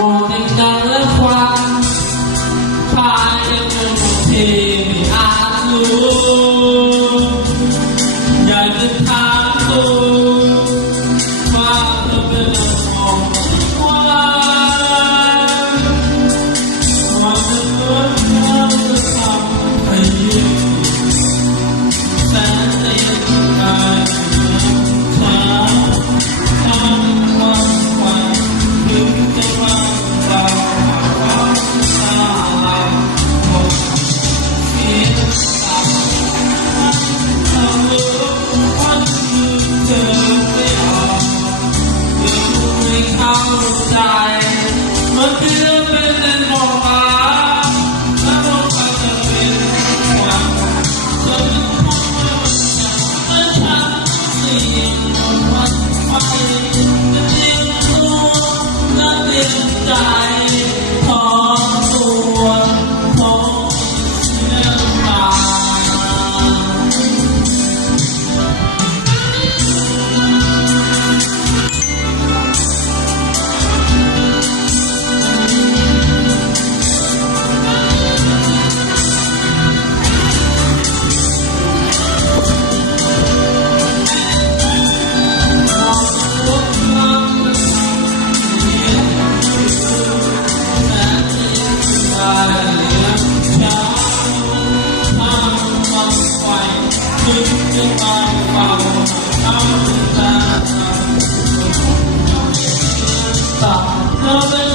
มองจริงจังและความพายยังคงเทไม่อาจรู้อยากจะถามตัวว่าเธอเป็นอะไรของว่าว่าจะเมื่อเราจะทำให้ยิ่งแสนจะยังไงช้าทำวันวันถึงจะมาเราความตาเราหมดเสียตาทำรู้วันคือเธอไม่ออกยังไม่เข้าใจมันคือเรื่องเป็นเรื่องของเราและพวกเราจะเป็นความเธอเป็นคนไม่เหมือนกันและฉันเสี่ยงหมดวันไปจะเตรียมตัวและเตรียมใจพร้อมตัวพร้อมเสียตาLove